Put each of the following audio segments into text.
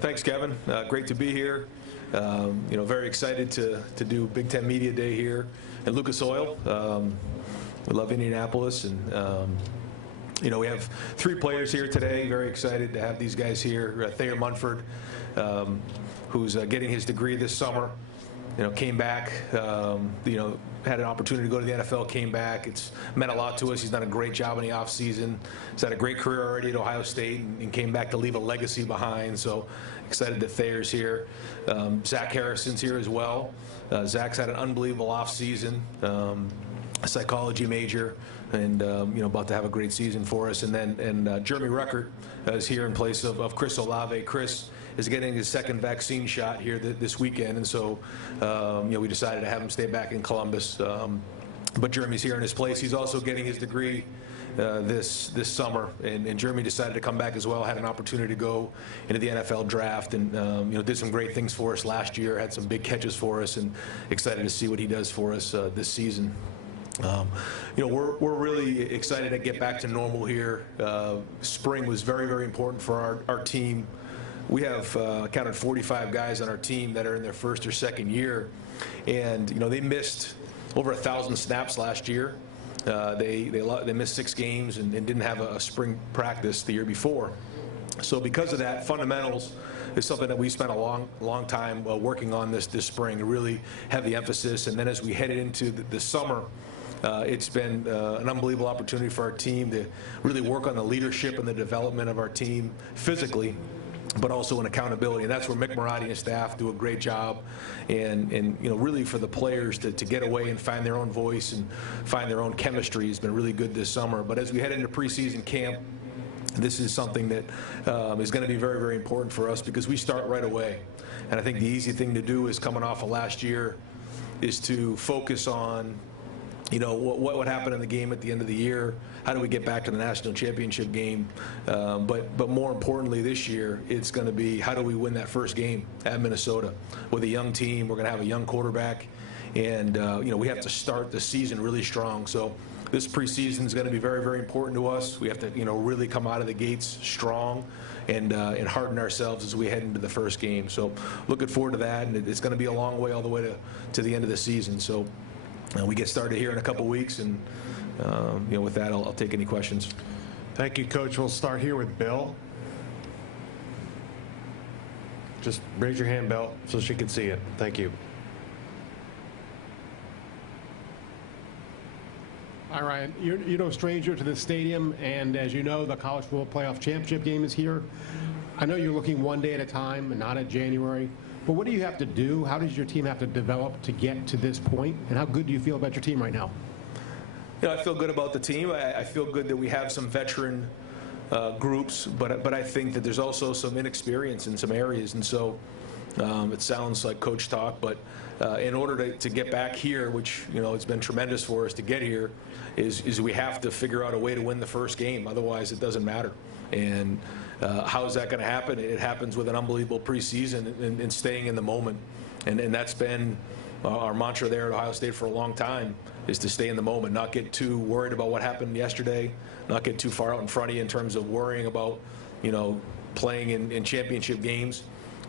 Thanks, Kevin. Great to be here. Very excited to do Big Ten Media Day here at Lucas Oil. We love Indianapolis, and we have 3 players here today. Very excited to have these guys here. Thayer Munford, who's getting his degree this summer. Came back. Had an opportunity to go to the NFL, came back. It's meant a lot to us. He's done a great job in the offseason. He's had a great career already at Ohio State and came back to leave a legacy behind. So excited that Thayer's here. Zach Harrison's here as well. Zach's had an unbelievable offseason, a psychology major, and about to have a great season for us. And Jeremy Rucker is here in place of Chris Olave. Chris is getting his 2nd vaccine shot here this weekend, and so we decided to have him stay back in Columbus. But Jeremy's here in his place. He's also getting his degree this summer, and Jeremy decided to come back as well. Had an opportunity to go into the NFL draft, and did some great things for us last year. Had some big catches for us, and excited to see what he does for us this season. We're really excited to get back to normal here. Spring was very, very important for our team. We have counted 45 guys on our team that are in their 1st or 2nd year, and they missed over 1,000 snaps last year. They missed 6 games and didn't have a spring practice the year before. So because of that, fundamentals is something that we spent a long time working on this spring, a really heavy emphasis. And then as we headed into the summer, it's been an unbelievable opportunity for our team to really work on the leadership and the development of our team physically, but also in accountability. And that's where Mick Marotti and his staff do a great job. And really for the players to get away and find their own voice and find their own chemistry has been really good this summer. But as we head into preseason camp, this is something that is going to be very, very important for us because we start right away. And I think the easy thing to do is coming off of last year is to focus on what happened in the game at the end of the year? How do we get back to the national championship game? But more importantly this year, it's going to be how do we win that first game at Minnesota with a young team? We're going to have a young quarterback, and we have to start the season really strong. So this preseason is going to be very, very important to us. We have to really come out of the gates strong and harden ourselves as we head into the first game. So looking forward to that, and it's going to be a long way all the way to the end of the season. So we get started here in a couple weeks, and with that, I'll take any questions. Thank you, Coach. We'll start here with Bill. Just raise your hand, Bill, so she can see it. Thank you. All right, you're no stranger to this stadium, and as you know, the College Football Playoff Championship game is here. I know you're looking one day at a time and not at January. But what do you have to do? How does your team have to develop to get to this point? And how good do you feel about your team right now? I feel good about the team. I feel good that we have some veteran groups, but I think that there's also some inexperience in some areas. And so it sounds like coach talk, but in order to get back here, which it's been tremendous for us to get here, is we have to figure out a way to win the first game. Otherwise, it doesn't matter. And how is that going to happen? It happens with an unbelievable preseason and staying in the moment. And that's been our mantra there at Ohio State for a long time, is to stay in the moment, not get too worried about what happened yesterday, not get too far out in front of you in terms of worrying about, playing in championship games.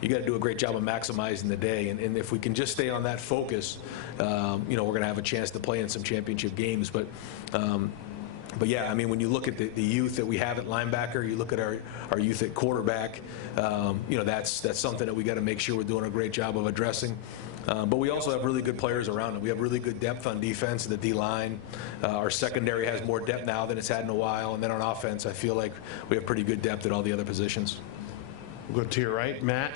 You got to do a great job of maximizing the day. And if we can just stay on that focus, we're going to have a chance to play in some championship games. But yeah, I mean, when you look at the youth that we have at linebacker, you look at our youth at quarterback, that's something that we got to make sure we're doing a great job of addressing. But we also have really good players around it. We have really good depth on defense, the D-line. Our secondary has more depth now than it's had in a while. And then on offense, I feel like we have pretty good depth at all the other positions. We'll go to your right, Matt.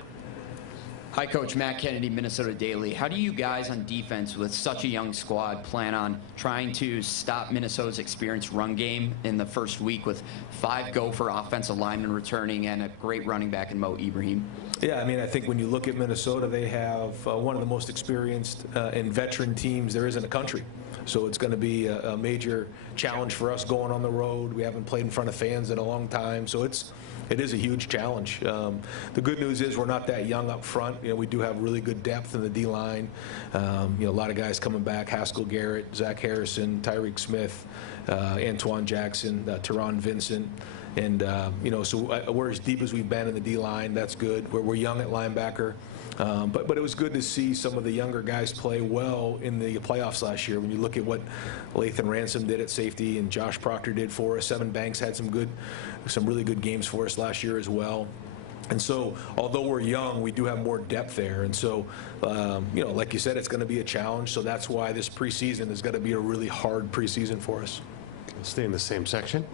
Hi, Coach. Matt Kennedy, Minnesota Daily. How do you guys on defense with such a young squad plan on trying to stop Minnesota's experienced run game in the first week with 5 Gopher offensive linemen returning and a great running back in Mo Ibrahim? Yeah, I mean, I think when you look at Minnesota, they have one of the most experienced and veteran teams there is in the country. So it's going to be a major challenge for us going on the road. We haven't played in front of fans in a long time, so it is a huge challenge. The good news is we're not that young up front. we do have really good depth in the D-line. A lot of guys coming back: Haskell Garrett, Zach Harrison, Tyreek Smith, Antoine Jackson, Teron Vincent. And, so we're as deep as we've been in the D-line. That's good. We're young at linebacker. But it was good to see some of the younger guys play well in the playoffs last year. When you look at what Lathan Ransom did at safety and Josh Proctor did for us, Seven Banks had some really good games for us last year as well. And so, although we're young, we do have more depth there. And so, like you said, it's going to be a challenge. So that's why this preseason is going to be a really hard preseason for us. Stay in the same section.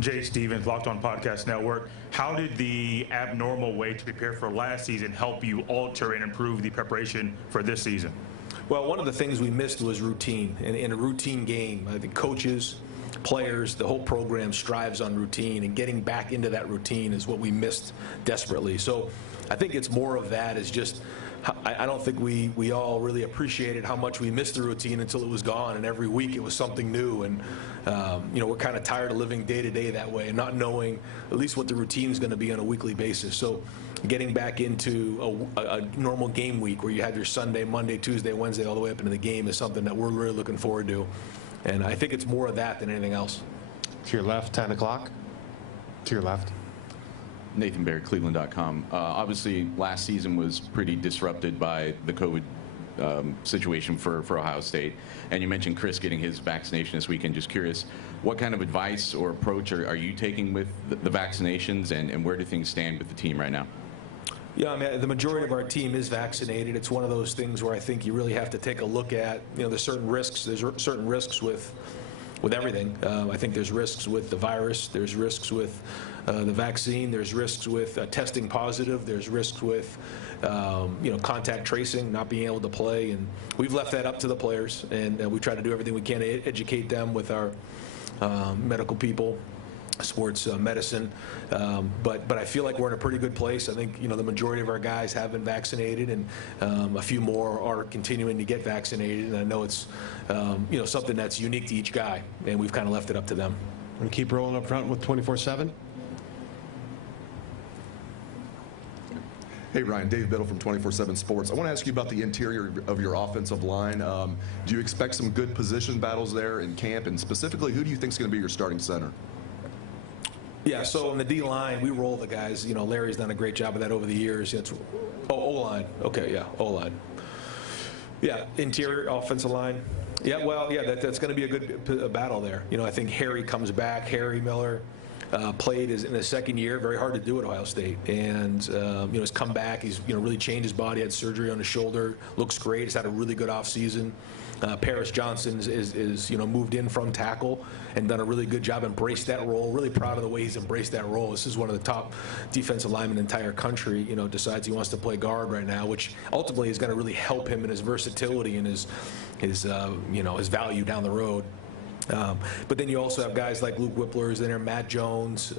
Jay Stevens, Locked On Podcast Network. How did the abnormal way to prepare for last season help you alter and improve the preparation for this season? Well, one of the things we missed was routine. In a routine game, I think coaches, players, the whole program strives on routine, and getting back into that routine is what we missed desperately. So I think it's more of that. Is just, I don't think we all really appreciated how much we missed the routine until it was gone, and every week it was something new. And we're kind of tired of living day to day that way and not knowing at least what the routine is going to be on a weekly basis. So getting back into a normal game week where you have your Sunday, Monday, Tuesday, Wednesday all the way up into the game is something that we're really looking forward to. And I think it's more of that than anything else. To your left, 10 o'clock. To your left. Nathan Baird, Cleveland.com. Obviously, last season was pretty disrupted by the COVID situation for Ohio State. And you mentioned Chris getting his vaccination this weekend. Just curious, what kind of advice or approach are you taking with the vaccinations, and where do things stand with the team right now? Yeah, I mean, the majority of our team is vaccinated. It's one of those things where I think you really have to take a look at, there's certain risks. There's certain risks with everything. I think there's risks with the virus. There's risks with the vaccine. There's risks with testing positive. There's risks with, contact tracing, not being able to play. And we've left that up to the players, and we try to do everything we can to educate them with our medical people, sports medicine, but I feel like we're in a pretty good place. I think the majority of our guys have been vaccinated, and a few more are continuing to get vaccinated. And I know it's something that's unique to each guy, and we've kind of left it up to them. And keep rolling up front with 24/7. Hey, Ryan, Dave Biddle from 24/7 Sports. I want to ask you about the interior of your offensive line. Do you expect some good position battles there in camp? And specifically, who do you think is going to be your starting center? Yeah, so in the D-line, we roll the guys. Larry's done a great job of that over the years. O-line. Okay, yeah, O-line. Yeah, interior offensive line. Yeah, well, yeah, that's going to be a good battle there. I think Harry comes back. Harry Miller played in his second year. Very hard to do at Ohio State. And, he's come back. He's, really changed his body, had surgery on his shoulder. Looks great. He's had a really good offseason. Paris Johnson is moved in from tackle and done a really good job, embraced that role. Really proud of the way he's embraced that role. This is one of the top defensive linemen in the entire country. Decides he wants to play guard right now, which ultimately is going to really help him in his versatility and his value down the road. But then you also have guys like Luke Whippler is in there, Matt Jones,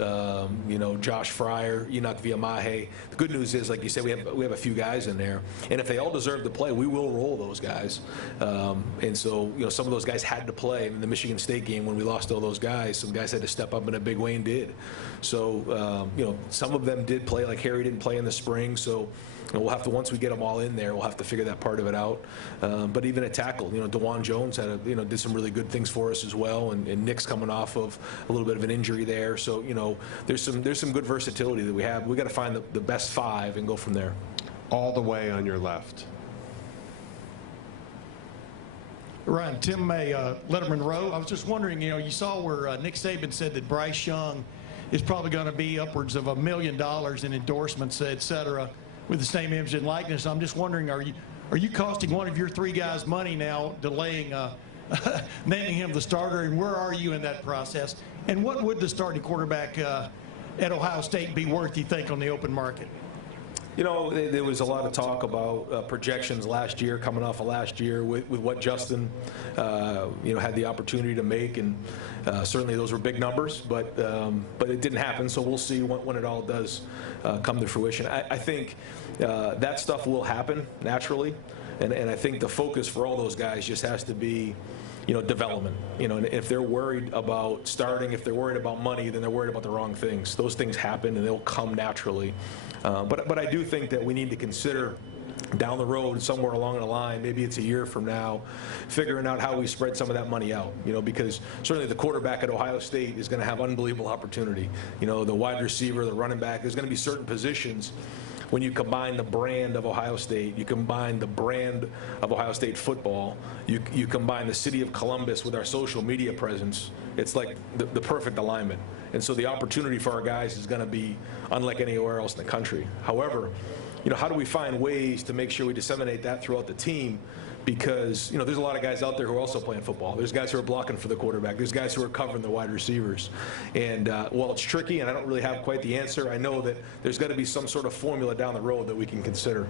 Josh Fryer, Enoch Viamahe. The good news is, like you said, we have a few guys in there, and if they all deserve to play, we will roll those guys. And so, some of those guys had to play in the Michigan State game when we lost all those guys. Some guys had to step up in a big way and did. So, some of them did play. Like Harry didn't play in the spring, so. We'll have to, once we get them all in there, we'll have to figure that part of it out. But even at tackle, DeJuan Jones did some really good things for us as well, and Nick's coming off of a little bit of an injury there. So there's some good versatility that we have. We got to find the best five and go from there. All the way on your left. Ryan, Tim May, Letterman Row. I was just wondering, you saw where Nick Saban said that Bryce Young is probably going to be upwards of $1 million in endorsements, et cetera, with the same image and likeness. I'm just wondering, are you costing one of your three guys money now, delaying naming him the starter, and where are you in that process? And what would the starting quarterback at Ohio State be worth, you think, on the open market? There was a lot of talk about projections last year, coming off of last year with what Justin, had the opportunity to make, and certainly those were big numbers, but it didn't happen. So we'll see when it all does come to fruition. I think that stuff will happen naturally, and I think the focus for all those guys just has to be, development. And if they're worried about starting, if they're worried about money, then they're worried about the wrong things. Those things happen and they'll come naturally. But I do think that we need to consider down the road, somewhere along the line, maybe it's a year from now, figuring out how we spread some of that money out, because certainly the quarterback at Ohio State is going to have unbelievable opportunity. The wide receiver, the running back, there's going to be certain positions when you combine the brand of Ohio State, you combine the brand of Ohio State football, you combine the city of Columbus with our social media presence, it's like the perfect alignment. And so the opportunity for our guys is going to be unlike anywhere else in the country. However, how do we find ways to make sure we disseminate that throughout the team? Because, there's a lot of guys out there who are also playing football. There's guys who are blocking for the quarterback. There's guys who are covering the wide receivers. And while it's tricky and I don't really have quite the answer, I know that there's got to be some sort of formula down the road that we can consider.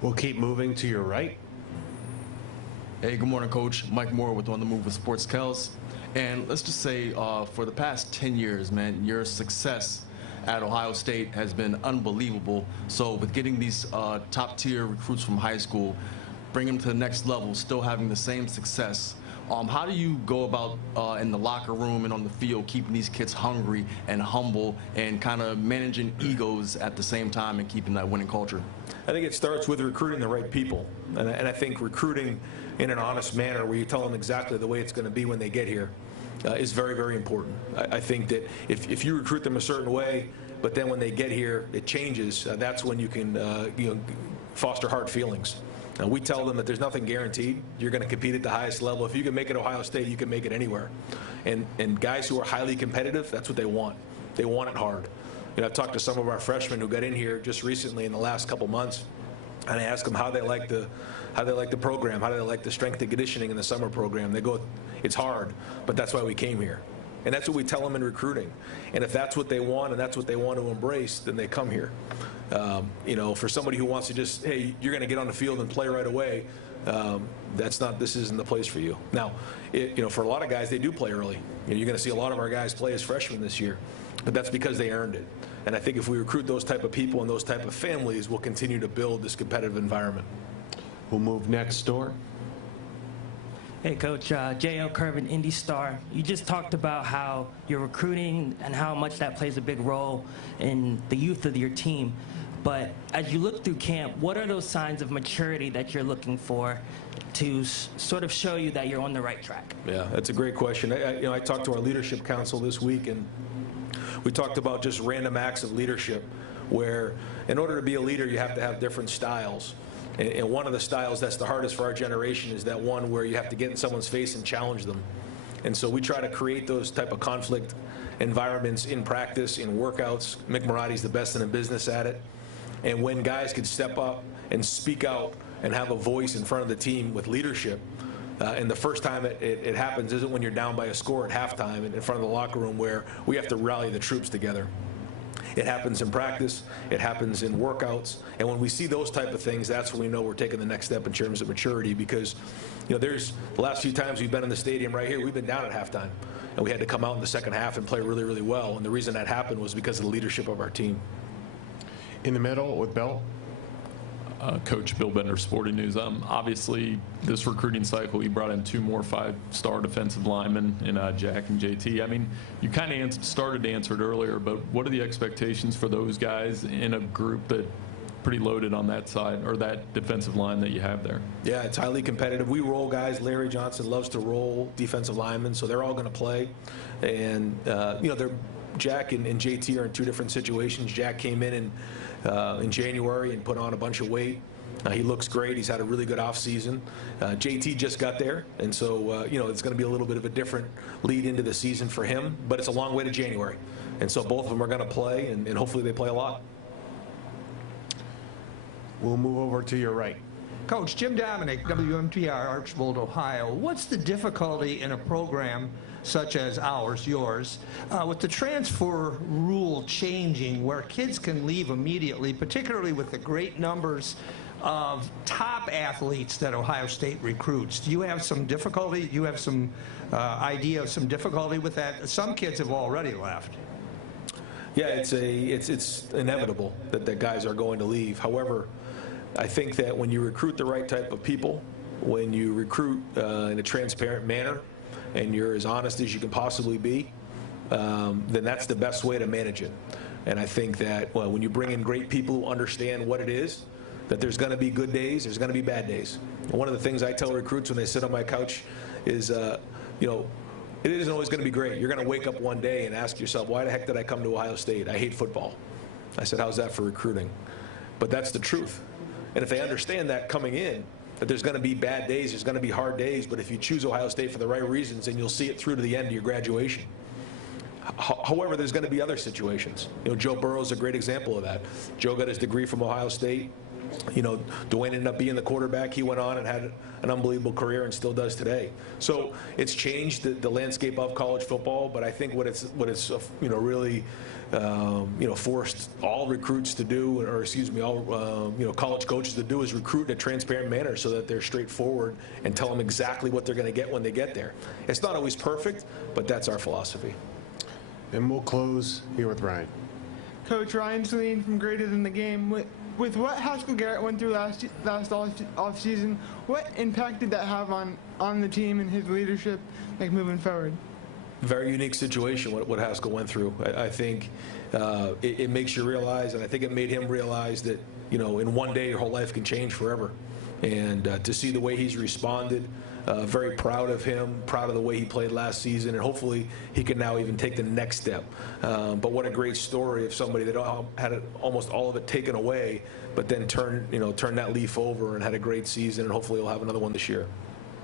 We'll keep moving to your right. Hey, good morning, Coach. Mike Moore with On the Move with Sports Kells. And let's just say for the past 10 years, man, your success at Ohio State has been unbelievable. So with getting these top-tier recruits from high school, bring them to the next level, still having the same success, how do you go about in the locker room and on the field keeping these kids hungry and humble and kind of managing egos at the same time and keeping that winning culture? I think it starts with recruiting the right people. And I think recruiting in an honest manner where you tell them exactly the way it's going to be when they get here is very, very important. I think that if you recruit them a certain way, but then when they get here, it changes, that's when you can foster hard feelings. We tell them that there's nothing guaranteed. You're going to compete at the highest level. If you can make it Ohio State, you can make it anywhere. And guys who are highly competitive, that's what they want. They want it hard. I've talked to some of our freshmen who got in here just recently in the last couple months, and I ask them how they like the program, how do they like the strength and conditioning in the summer program. They go, it's hard, but that's why we came here. And that's what we tell them in recruiting. And if that's what they want and that's what they want to embrace, then they come here. For somebody who wants to just, hey, you're going to get on the field and play right away, this isn't the place for you. Now, for a lot of guys, they do play early. You're going to see a lot of our guys play as freshmen this year, but that's because they earned it. And I think if we recruit those type of people and those type of families, we'll continue to build this competitive environment. We'll move next door. Hey, Coach, J.L. Curvin, Indy Star. You just talked about how you're recruiting and how much that plays a big role in the youth of your team. But as you look through camp, what are those signs of maturity that you're looking for to sort of show you that you're on the right track? Yeah, that's a great question. I talked to our leadership council this week, and we talked about just random acts of leadership where in order to be a leader, you have to have different styles. And one of the styles that's the hardest for our generation is that one where you have to get in someone's face and challenge them. And so we try to create those type of conflict environments in practice, in workouts. Mick Marotti's the best in the business at it. And when guys can step up and speak out and have a voice in front of the team with leadership, and the first time it happens isn't when you're down by a score at halftime in front of the locker room where we have to rally the troops together. It happens in practice, it happens in workouts, and when we see those type of things, that's when we know we're taking the next step in terms of maturity, because there's the last few times we've been in the stadium right here, we've been down at halftime, and we had to come out in the second half and play really, really well, and the reason that happened was because of the leadership of our team. In the middle with Bill. Coach Bill Bender, Sporting News. Obviously, this recruiting cycle, you brought in 2 more 5-star defensive linemen in Jack and JT. I mean, you kind of started to answer it earlier, but what are the expectations for those guys in a group that pretty loaded on that side, or that defensive line that you have there? Yeah, it's highly competitive. We roll guys. Larry Johnson loves to roll defensive linemen, so they're all going to play. And, Jack and JT are in 2 different situations. Jack came in January and put on a bunch of weight. He looks great. He's had a really good offseason. JT just got there, and so it's going to be a little bit of a different lead into the season for him, but it's a long way to January. And so both of them are going to play, and hopefully they play a lot. We'll move over to your right. Coach, Jim Dominic, WMTR, Archbold, Ohio. What's the difficulty in a program such as yours, with the transfer rule changing where kids can leave immediately, particularly with the great numbers of top athletes that Ohio State recruits? Do you have some difficulty? Do you have some idea of some difficulty with that? Some kids have already left. Yeah, it's inevitable that the guys are going to leave. However, I think that when you recruit the right type of people when you recruit in a transparent manner and you're as honest as you can possibly be, then that's the best way to manage it. And I think that when you bring in great people who understand what it is, that there's going to be good days, there's going to be bad days. One of the things I tell recruits when they sit on my couch is, you know, it isn't always going to be great. You're going to wake up one day and ask yourself, why the heck did I come to Ohio State? I hate football. I said, how's that for recruiting? But that's the truth. And if they understand that coming in, that there's going to be bad days, there's going to be hard days, but if you choose Ohio State for the right reasons, then you'll see it through to the end of your graduation. However, there's going to be other situations. You know, Joe Burrow's a great example of that. Joe got his degree from Ohio State. You know, Dwayne ended up being the quarterback. He went on and had an unbelievable career and still does today. So it's changed the landscape of college football, but I think what it's you know, really you know, forced all recruits to do, or excuse me, all you know, college coaches to do, is recruit in a transparent manner so that they're straightforward and tell them exactly what they're going to get when they get there. It's not always perfect, but that's our philosophy. And we'll close here with Ryan. Coach, Ryan Saline from Greater Than the Game. With what Haskell Garrett went through last offseason, what impact did that have on the team and his leadership, like, moving forward? Very unique situation what Haskell went through. I think it makes you realize, and I think it made him realize that, you know, in one day your whole life can change forever. And to see the way he's responded, very proud of him, proud of the way he played last season, and hopefully he can now even take the next step. But what a great story of somebody that had almost all of it taken away, but then turned that leaf over and had a great season, and hopefully he'll have another one this year.